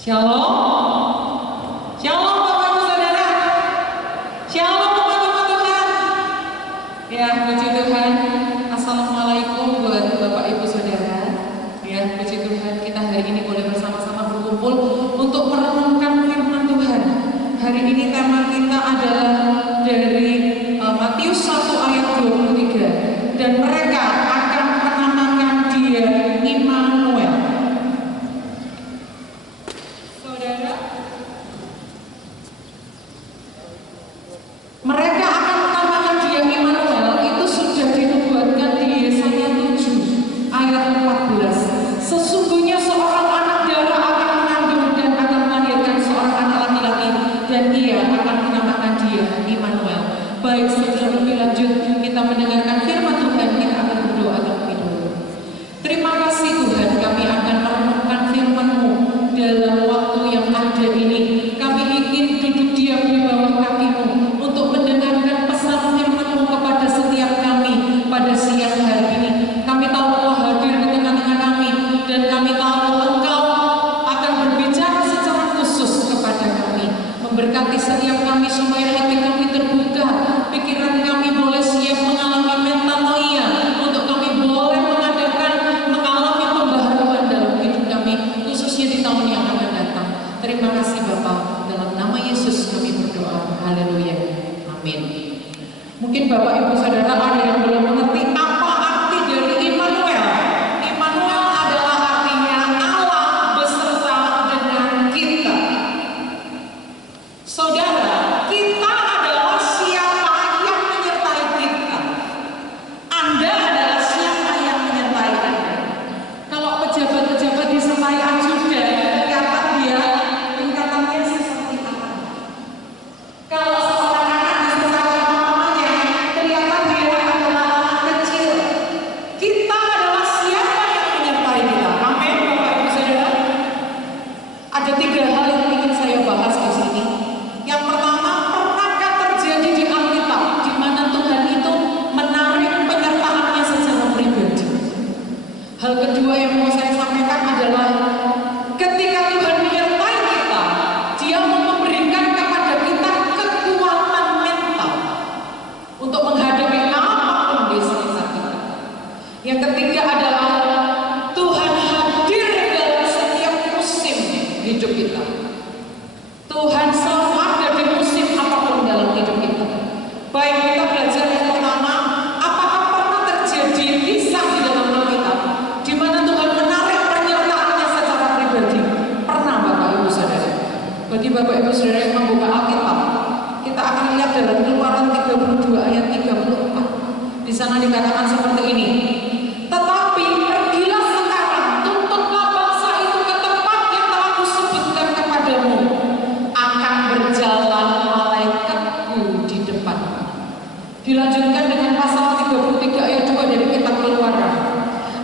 Shalom, shalom Bapak Ibu Saudara, shalom teman-teman Tuhan. Ya, puji Tuhan. Assalamualaikum buat Bapak Ibu Saudara. Ya, puji Tuhan, kita hari ini boleh bersama-sama berkumpul untuk merenungkan firman Tuhan. Hari ini tema kita adalah dari Matius 1 ayat 23. Dan mereka akan menamakan Dia Immanuel. Mereka akan menamakan Dia Immanuel, itu sudah dinubuatkan di Yesaya 7 ayat 14. Sesungguhnya seorang anak darah akan mengandung dan akan melahirkan seorang anak laki-laki, dan Ia akan menamakan Dia Immanuel. Baik, sebelum lebih lanjut kita mendengarkan firman Tuhan, kita akan berdoa terlebih dahulu. Terima kasih Tuhan, kami akan merenungkan firman-Mu dalam waktu yang ada ini. Kami ingin duduk diam di bawah kaki-Mu untuk mendengarkan pesan firman-Mu kepada setiap kami pada siang hari ini. Kami tahu Engkau hadir di tengah-tengah kami, dan kami tahu Engkau akan berbicara secara khusus kepada kami, memberkati setiap kami supaya hati kami terbuka, pikiran kami boleh siap mengalami metanoia, untuk kami boleh mengadakan mengalami pembaharuan dalam hidup kami, khususnya di tahun yang akan datang. Terima kasih Bapa, dalam nama Yesus kami berdoa. Haleluya. Amin. Mungkin Bapak Ibu Saudara ada yang belum mengerti apa arti dari Immanuel. Immanuel adalah artinya Allah beserta dengan kita. Saudara, kita adalah siapa yang menyertai kita. Anda adalah siapa yang menyertai Anda. Kalau pejabat-pejabat disertai ajudan, kelihatan dia tingkatannya seperti apa. Kalau seorang anak disertai mamanya, kelihatan dia adalah anak kecil. Kita adalah siapa yang menyertai kita. Amin, Bapak Ibu Saudara. Ada 3 hal yang ingin saya bahas di sini. Yang pertama, pernahkah terjadi di Alkitab di mana Tuhan itu menarik penyertaannya secara pribadi? Hal kedua yang mau saya sampaikan adalah ketika Tuhan menyertai kita, Dia mau memberikan kepada kita kekuatan mental untuk menghadapi apapun di sekitar kita. Yang ketiga adalah Tuhan hadir dalam setiap musim hidup kita. Tuhan selalu ada di musim apapun dalam hidup kita. Baik, kita belajar yang pertama, apakah pernah terjadi kisah di dalam Alkitab di mana Tuhan menarik penyertaannya secara pribadi? Pernah Bapak Ibu Saudara. Bagi Bapak Ibu Saudara yang membuka Alkitab, kita akan lihat dalam Keluaran 32 ayat 34. Di sana dikatakan seperti ini. Tetapi pergilah sekarang, tuntutlah bangsa itu ke tempat yang telah kusebutkan kepadamu. Akan berjalan malaikatku di depan. Dilanjutkan dengan pasal 33 ayat 2 dari kitab Keluaran.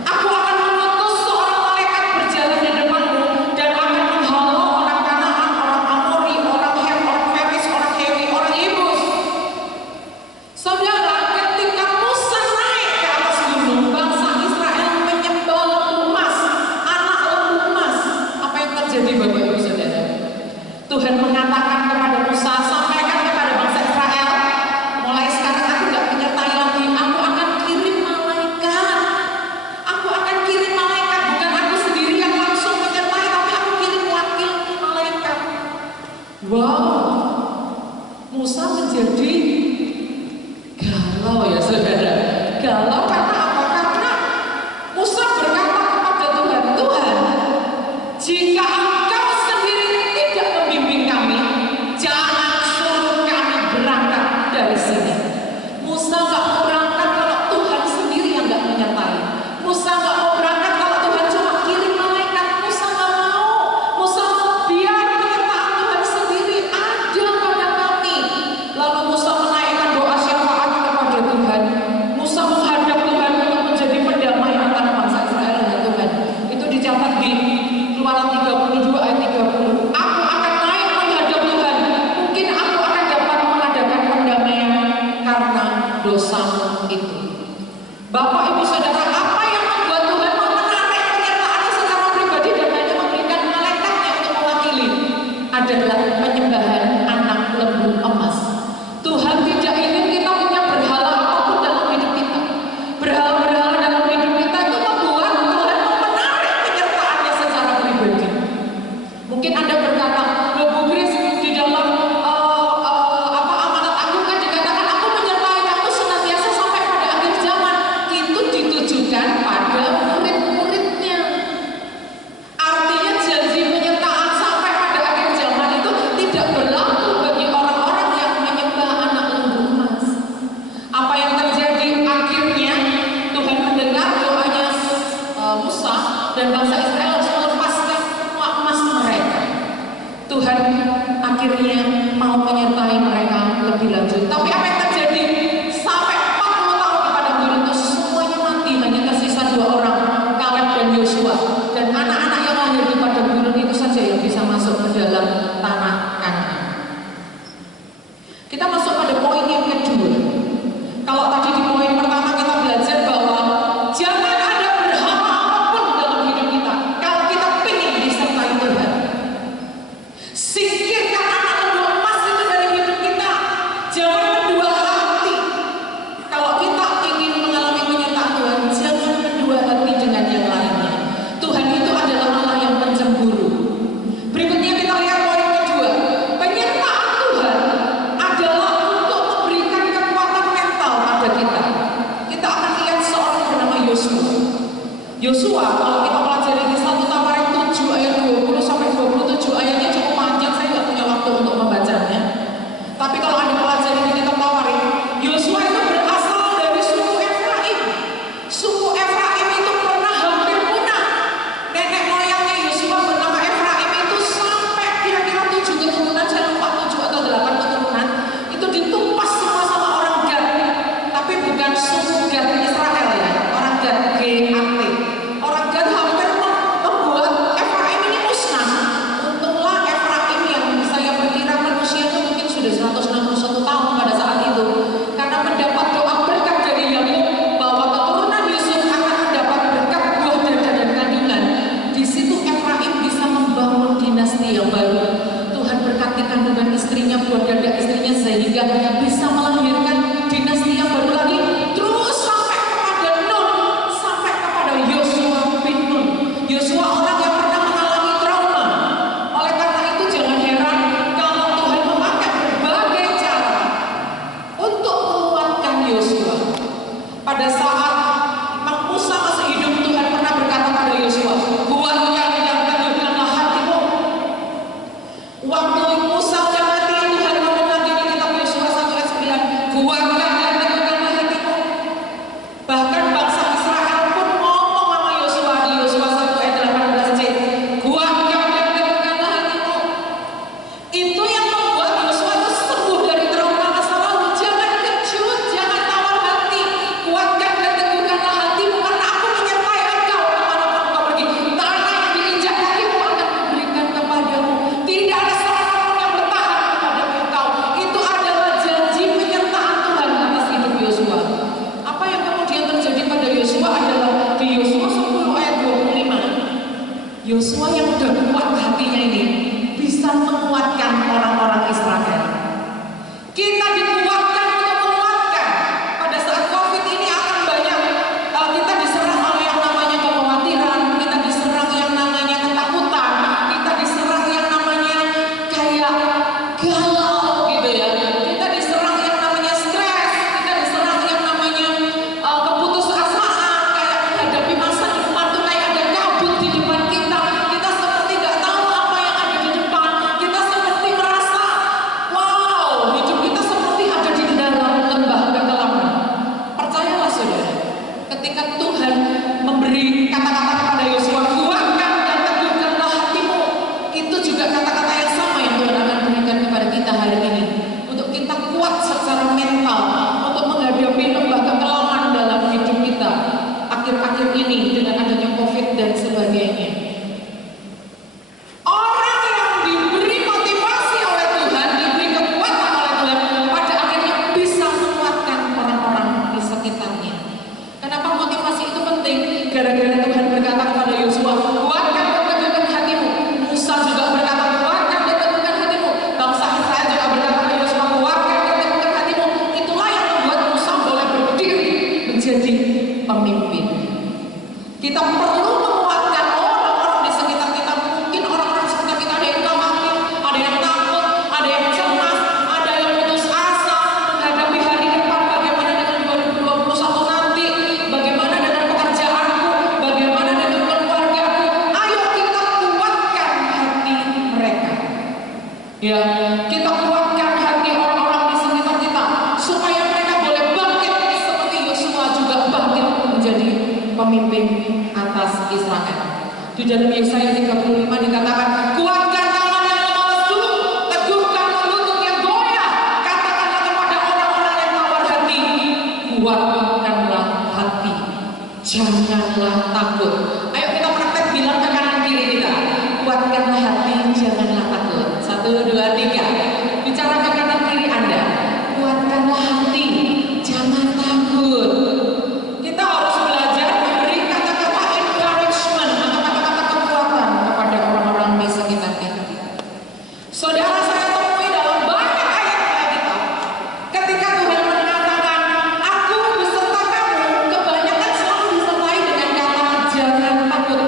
Aku akan mengutus seorang malaikat berjalan di depanmu dan akan menghalau orang Kanaan, orang Amori, orang Het, orang Feris, orang Hewi, orang Yebus. Saudara, ketika Musa naik ke atas gunung, bangsa Israel menyembah lembu emas, anak lembu emas. Apa yang terjadi Bapak Ibu Saudara? Tuhan mengatakan kepada Musa, sampaikan kepada bangsa Israel, mulai sekarang aku gak menyertai lagi, aku akan kirim malaikat. Aku akan kirim malaikat, bukan aku sendiri yang langsung menyertai, tapi aku kirim wakil malaikat. Wow, Musa menjadi galau ya saudara. Galau karena apa? Karena Musa berkata kepada Tuhan, Tuhan, jika Engkau adalah penyembahan anak lembu emas. Tuhan tidak ingin kita punya berhala apapun dalam hidup kita. Berhala-berhala dalam hidup kita itu membuat Tuhan menarik penyertaannya secara pribadi. Mungkin Anda berkata, loh Bu Kris, di dalam amanat agung kan dikatakan aku menyertai kamu senantiasa sampai pada akhir zaman. Itu ditujukan pada murid-muridnya. Artinya janji penyertaan sampai pada akhir zaman itu tidak berlaku bagi orang-orang yang menyembah anak lembu emas. Apa yang terjadi akhirnya Tuhan mendengar doanya Musa dan bangsa Israel harus melepaskan semua emas mereka. Tuhan akhirnya mau menyertai mereka lebih lanjut. Tapi apa yang terjadi? Sampai 40 tahun di padang gurun itu semuanya mati, hanya tersisa 2 orang, Kaleb dan Yosua. Dan anak-anak yang lahir di padang gurun itu saja yang bisa masuk ke dalam tanah Kanaan. Kita masuk pada poin yang kedua. Kalau tadi di poin pertama kita belajar bahwa jangan ada berhala apapun dalam hidup kita. Kalau kita ingin disertai Tuhan, singkirkan anak lembu emas itu dari hidup kita. Jangan mendua hati. Kalau kita ingin mengalami penyertaan Tuhan, jangan mendua hati dengan yang lainnya. Tuhan itu adalah Allah yang pencemburu. Berikutnya kita lihat poin kedua. Penyertaan Tuhan adalah untuk memberikan kekuatan mental pada kita. Kita akan lihat seorang bernama Yosua. Yosua, kalau kita pelajari di 1 Tawarik 7 ayat 20 sampai 27, ayatnya cukup panjang, saya nggak punya waktu untuk membacanya. Tapi kalau Anda pelajari di kitab Tawarik, Yosua itu berasal dari suku Efraim. Suku Efraim itu pernah hampir punah. Nenek moyangnya Yosua bernama Efraim itu sampai kira-kira 7 keturunan, saya lupa 7 atau 8 keturunan, itu ditumpas semua sama orang Gad. Tapi bukan suku Gad Israel ya, orang Gad G-A-T. Orang Gad hampir membuat Efraim ini musnah. Untunglah Efraim yang saya perkirakan usianya mungkin sudah 161 tahun pada saat itu, karena mendapat doa berkat dari Yakub bahwa keturunan Yusuf akan mendapat berkat buah dada dan kandungan. Di situ Efraim bisa membangun dinasti yang baru. Tuhan berkati kandungan istrinya, buah dada istrinya, sehingga bisa melahirkan dinasti yang baru lagi. Terus sampai kepada Nun, sampai kepada Yosua bin Nun. Yosua orang yang pernah mengalami trauma. Oleh karena itu jangan heran kalau Tuhan memakai berbagai cara untuk menguatkan Yosua. Pada saat Musa masih hidup, Tuhan pernah berkata pada Yosua, kuatkan dan teguhkanlah hatimu. Waktu Musa udah mati, Tuhan ngomong lagi di kitab Yosua 1 ayat 9, kuatkan dan teguhkanlah hatimu. Bahkan bangsa Israel pun ngomong sama Yosua di Yosua 1 ayat 18c, kuatkan dan teguhkanlah hatimu. Itu yang membuat Yosua itu sembuh dari trauma masa lalu. Jangan kejut, jangan tawar hati. Kuatkan dan teguhkanlah hatimu, karena aku menyertai engkau kemanapun engkau pergi. Tanah yang diinjak kakimu akan kuberikan kepadamu. Tidak ada seorang pun yang bertahan kepada engkau. Itu adalah janji penyertaan Tuhan atas hidup Yosua. Apa yang kemudian terjadi pada Yosua adalah di Yosua 10 ayat 25. Yosua yang udah kuat hatinya ini bisa menguatkan orang-orang Israel. Kita dikuatkan untuk menguatkan. Pada saat COVID ini akan banyak kita diserang oleh yang namanya kekhawatiran, kita diserang yang namanya ketakutan, kita diserang yang namanya kayak galau gitu ya. Kita diserang yang namanya stres, kita diserang yang namanya keputusasaan, kayak menghadapi masa depan tuh kayak ada kabut di depan kita. Kita seperti nggak tahu apa yang ada di depan. Kita seperti merasa, wow, hidup kita seperti ada Ya, kita kuatkan hati orang-orang di sekitar kita supaya mereka boleh bangkit seperti Yosua juga bangkit menjadi pemimpin atas Israel. Di dalam Yesaya 35 dikatakan, kuatkan tangan yang lemas dulu, teguhkan lutut yang goyah, katakanlah kepada orang-orang yang tawar hati, kuatkanlah hati, janganlah takut. Ayo kita praktek bilang ke kanan kiri kita, kuatkanlah hati, janganlah takut. 1, 2, 3. Bicara ke kanan kiri Anda, kuatkanlah hati, jangan takut. Kita harus belajar memberi kata-kata encouragement atau kata-kata kekuatan kepada orang-orang di sekitar kita. Saudara, saya temui dalam banyak ayat Alkitab ketika Tuhan mengatakan aku beserta kamu, kebanyakan selalu disertai dengan kata jangan takut.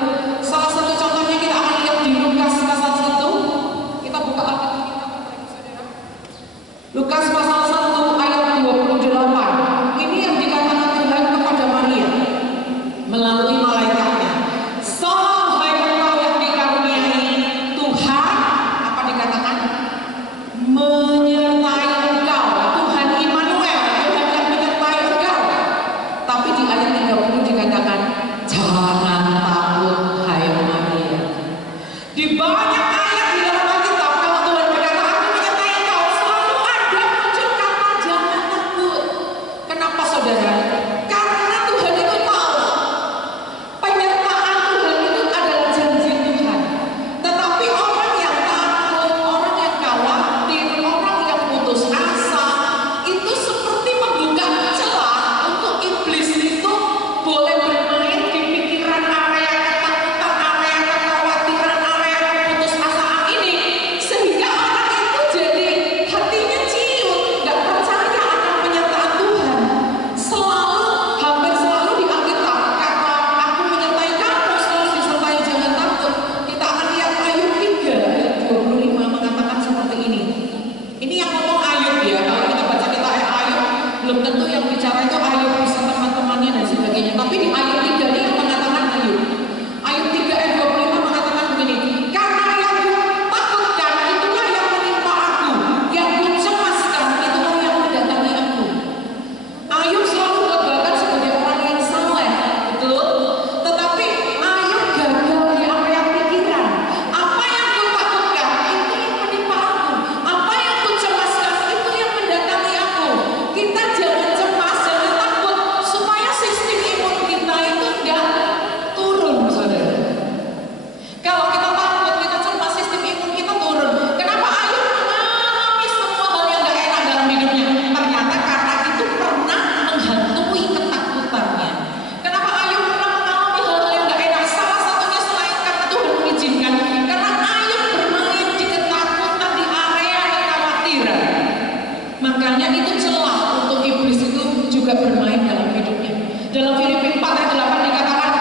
Salah satu contohnya kita akan lihat di Lukas pasal 1. Kita buka Alkitab kita, saudara. Lukas pasal 1 ayat 28. Ini yang dikatakan Tuhan kepada Maria melalui malaikatnya. Salam hai engkau yang dikaruniai Tuhan, apa dikatakan? Menyertai engkau. Tuhan Immanuel, Tuhan yang menyertai engkau. Tapi di ayat 30 dikatakan jangan takut hai Maria. Di banyak ayat di dalam Alkitab kalau Tuhan berkata aku menyertai engkau, selalu ada muncul kata jangan takut. Kenapa saudara? Karena Tuhan itu tahu penyertaan Tuhan itu adalah janji Tuhan. Tetapi orang yang takut, orang yang khawatir, orang yang putus asa, itu seperti membuka celah untuk iblis itu boleh bermain di pikiran area ketakutan, area kekhawatiran, area keputusasaan ini, sehingga orang itu jadi hatinya ciut, nggak percaya akan penyertaan Tuhan. Hampir selalu di Alkitab kata aku menyertai kamu selalu disertai jangan takut. Kita akan lihat Ayub 3 ayat 25 mengatakan seperti ini. Ini yang ngomong Ayub ya. Kalau kita baca kita Ayub, belum tentu yang bicara itu Ayub, bisa teman-temannya dan sebagainya. Tapi di Ayub 3 ini yang mengatakan Ayub. Ayub 3 ayat 25 mengatakan begini. Karena yang kutakutkan itulah yang menimpa aku, yang kucemaskan itulah yang mendatangi aku. Ayub selalu digambarkan sebagai orang yang saleh, betul? Tetapi Ayub gagal di area pikiran. Apa yang kutakutkan itu yang menimpa aku. Apa yang kucemaskan itu yang mendatangi aku. Kita jangan cemas, jangan takut supaya sistem imun kita itu enggak turun, saudara. Kalau kita takut, kita cemas, sistem imun kita turun. Kenapa Ayub mengalami semua hal yang gak enak dalam hidupnya? Ternyata karena itu pernah menghantui ketakutannya. Kenapa Ayub pernah mengalami hal-hal yang gak enak? Salah satunya selain karena Tuhan mengizinkan, karena Ayub bermain di ketakutan, di area kekhawatiran. Makanya itu celah untuk iblis itu juga bermain dalam hidupnya. Dalam Filipi 4 ayat 8 dikatakan,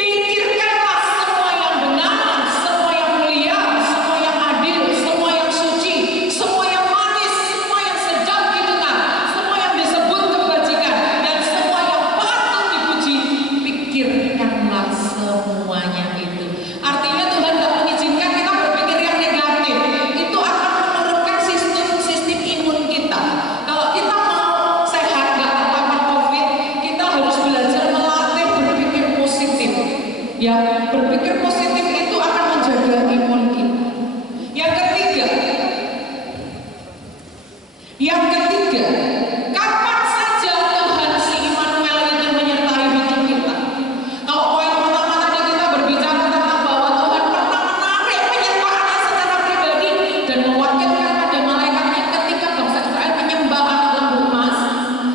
pikirkanlah semua yang benar, semua yang mulia, semua yang adil, semua yang suci, semua yang manis, semua yang sedap didengar, semua yang disebut kebajikan, dan semua yang patut dipuji. Pikirkanlah semuanya itu. Artinya Tuhan tidak mengizinkan kita berpikir yang negatif. Itu akan menurunkan sistem imun kita. Kalau kita mau sehat, nggak terpapar COVID, kita harus belajar melatih berpikir positif. Ya, berpikir positif itu akan menjaga imun kita. Yang ketiga, kapan saja Tuhan si Immanuel itu menyertai hidup kita. Kalau poin pertama tadi kita berbicara tentang bahwa Tuhan pernah menarik penyertaannya secara pribadi dan mewakilkan pada malaikatnya ketika bangsa Israel menyembah anak lembu emas.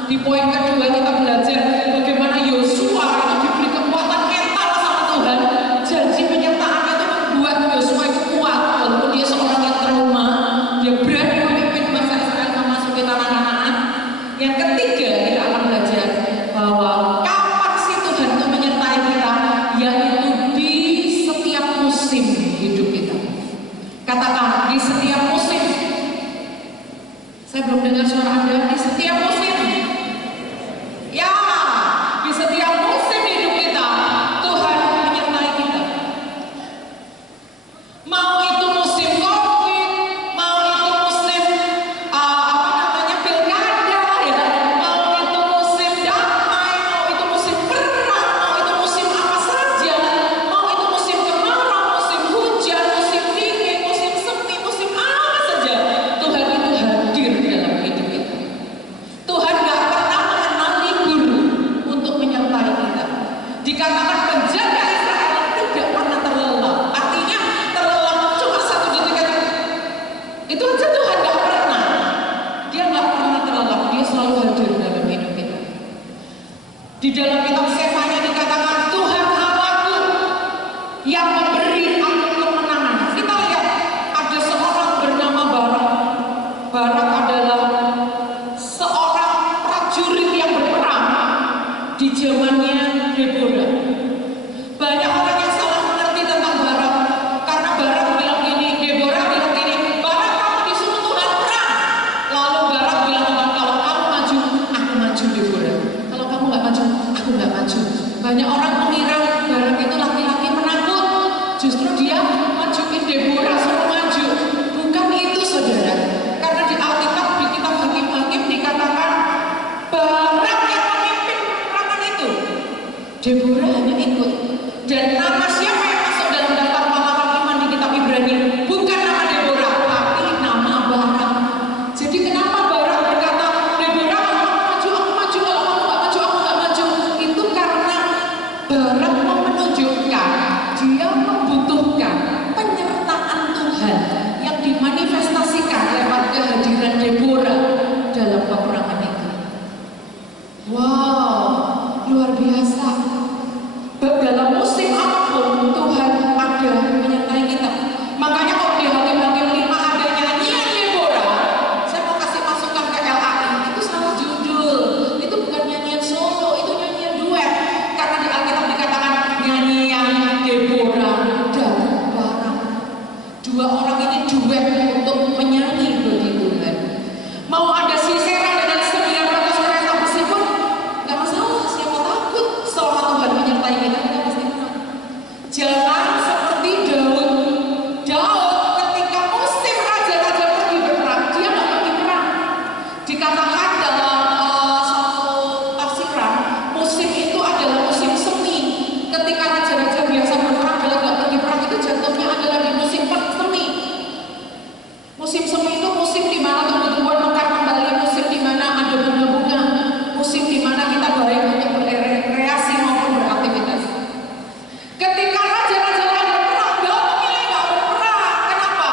Di poin kedua kita belajar bagaimana Yosua itu diberi kekuatan mental sama Tuhan. Janji penyertaan itu membuat Yosua itu kuat walaupun dia seorang yang trauma. Dia berani memimpin bangsa Israel memasuki tanah Kanaan. Yang ketiga kita akan belajar bahwa kapan sih Tuhan itu menyertai kita, yaitu di setiap musim hidup kita. Katakan di setiap musim. Saya belum dengar suara Anda. Di setiap musim. Ya, di setiap musim hidup kita Tuhan menyertai kita. Mau itu musim COVID, Banyak orang mengira Barak itu laki-laki penakut, justru dia majuin Deborah suruh maju. Bukan itu saudara, karena di Alkitab di kitab Hakim-Hakim dikatakan Barak yang memimpin peperangan itu, Deborah hanya ikut. Dan nama siapa yang masuk dalam daftar pahlawan iman di kitab Ibrani? Bukan nama Deborah, tapi nama Barak. Jadi kenapa Barak berkata, Deborah kalau kamu maju, aku maju, kalau kamu gak maju, aku gak maju? Itu karena Barak mau menunjukkan dia membutuhkan penyertaan Tuhan yang dimanifestasikan lewat kehadiran Deborah dalam peperangan itu. Wow, luar biasa. Dalam musim apapun Tuhan ada menyertai kita. Makanya kalau di Hakim-Hakim 5 ada nyanyian Deborah, saya mau kasih masukan ke LAI, itu salah judul. Itu bukan nyanyian solo, itu nyanyian duet. Karena di Alkitab dikatakan nyanyian Deborah dan Barak. Dua orang ini duet untuk menyanyi bagi Tuhan. Mau ada Sisera dengan 900 kereta besi pun gak masalah, siapa takut selama Tuhan menyertai kita pasti menang. Jangan seperti Daud. Daud ketika musim raja-raja pergi berperang, dia gak pergi perang. Dikatakan dalam satu tafsiran, musim itu adalah musim semi. Ketika raja-raja biasa berperang dan gak pergi perang, itu jatuhnya adalah di musim semi. Musim semi itu musim di mana tumbuh-tumbuhan mekar kembali, musim di mana ada bunga-bunga, musim di mana kita baik untuk berrekreasi maupun beraktivitas. Ketika raja-raja lain berperang, Daud memilih gak berperang. Kenapa?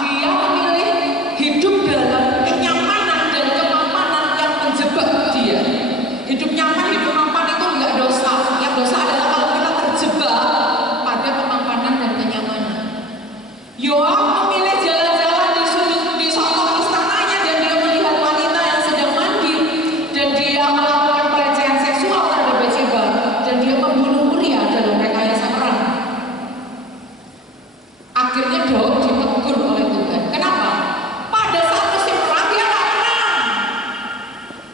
Dia memilih hidup dalam kenyamanan dan kemampanan yang menjebak dia. Hidup nyaman, hidup mapan itu enggak dosa. Yang dosa adalah kalau kita terjebak pada kemampanan dan kenyamanan. Yoab memilih jalan-jalan di soal istananya dan dia melihat wanita yang sedang mandi dan dia melakukan pelecehan seksual terhadap Bathsheba dan dia membunuh Uria dalam rekayasa perang. Akhirnya Daud ditegur oleh Tuhan. Kenapa? Pada saat musim perang dia gak menang.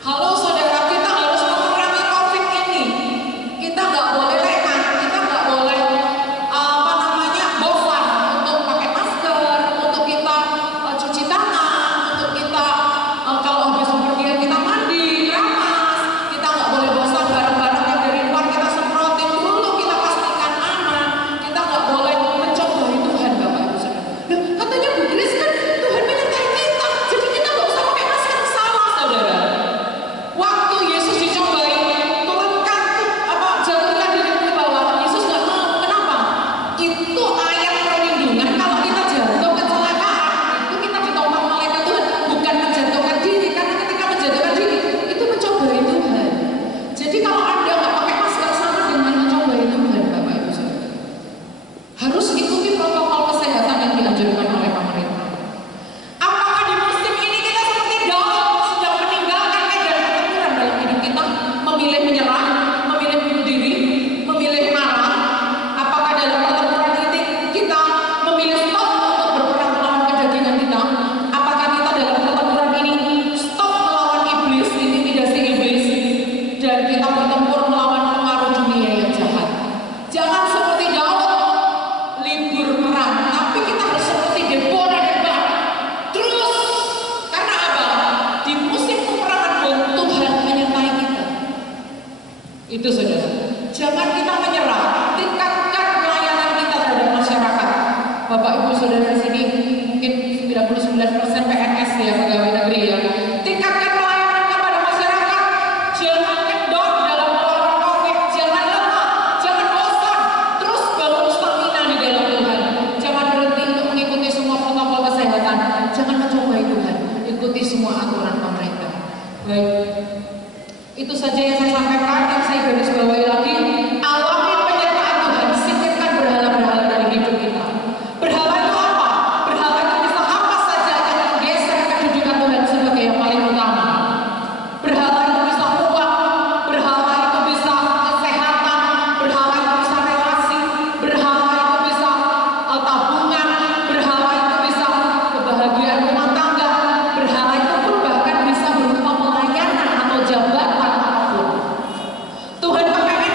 Halo saudara, kita harus memerangi COVID ini. Kita gak boleh lengah, kita gak boleh bosan untuk pakai masker, untuk kita cuci tangan, untuk kita kalau habis bepergian kita mandi, ramas. Kita nggak boleh bosan barang-barang yang dari luar kita semprotin dulu, kita pastikan aman. Kita nggak boleh mencobai Tuhan, Bapak Ibu Saudara. Nah, katanya Bu Grace kan Tuhan menyertai kita, jadi kita nggak usah pakai masker. Salah saudara. Waktu Yesus dicobai, turunkan jatuhkan diri ke bawah, Yesus nggak mau. Kenapa? Itu ayat perlindungan. Kalau kita jatuh kecelakaan, itu kita ditopang malaikat Tuhan, bukan menjatuhkan diri. Karena ketika menjatuhkan diri, itu mencobai Tuhan. Jadi kalau Anda nggak pakai masker, sama dengan mencobai Tuhan, Bapak Ibu Saudara. Harus ikuti protokol kesehatan yang dianjurkan oleh pemerintah. Apakah di musim ini kita seperti Daud sedang meninggalkan medan pertempuran dalam hidup kita, memilih menyerah, memilih bunuh diri, memilih marah? Apakah dalam pertempuran ini kita memilih stop untuk berperang melawan kedagingan kita? Apakah kita dalam pertempuran ini stop melawan iblis, intimidasi iblis, dan kita bertempur melawan pengaruh dunia yang jahat? Jangan seperti Daud libur perang, tapi kita harus seperti Deborah dan Barak. Terus, karena apa? Di musim peperangan pun Tuhan menyertai kita. Itu saudara. Jangan kita menyerah. Tingkatkan pelayanan kita terhadap masyarakat. Bapak Ibu Saudara di sini mungkin 99% PNS ya, pegawai negeri ya. Tingkatkan pelayanan kepada masyarakat. Jangan kendor dalam melawan COVID. Jangan lemah, jangan bosan. Terus bangun stamina di dalam Tuhan. Jangan berhenti untuk mengikuti semua protokol kesehatan. Jangan mencobai Tuhan. Ikuti semua aturan pemerintah. Baik. Itu saja yang saya sampaikan. Yang saya garis bawahi lagi, alami penyertaan Tuhan. Singkirkan berhala-berhala dari hidup kita. Berhala itu apa? Berhala itu bisa apa saja yang menggeser kedudukan Tuhan sebagai yang paling utama. Berhala itu bisa uang, berhala itu bisa kesehatan, berhala itu bisa relasi, berhala itu bisa tabungan, berhala itu bisa kebahagiaan rumah tangga, berhala itu pun bahkan bisa berupa pelayanan atau jabatan apapun. Tuhan pakai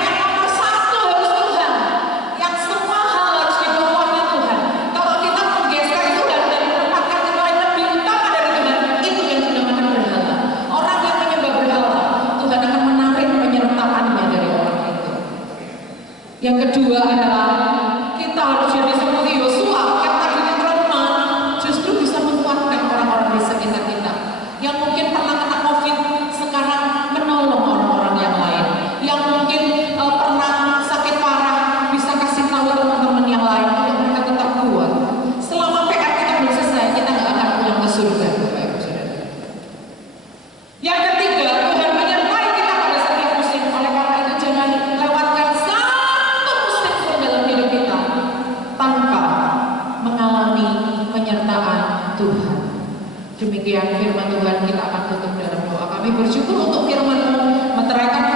Demikian firman Tuhan, kita akan tutup dalam doa. Kami bersyukur untuk firman-Mu, meteraikan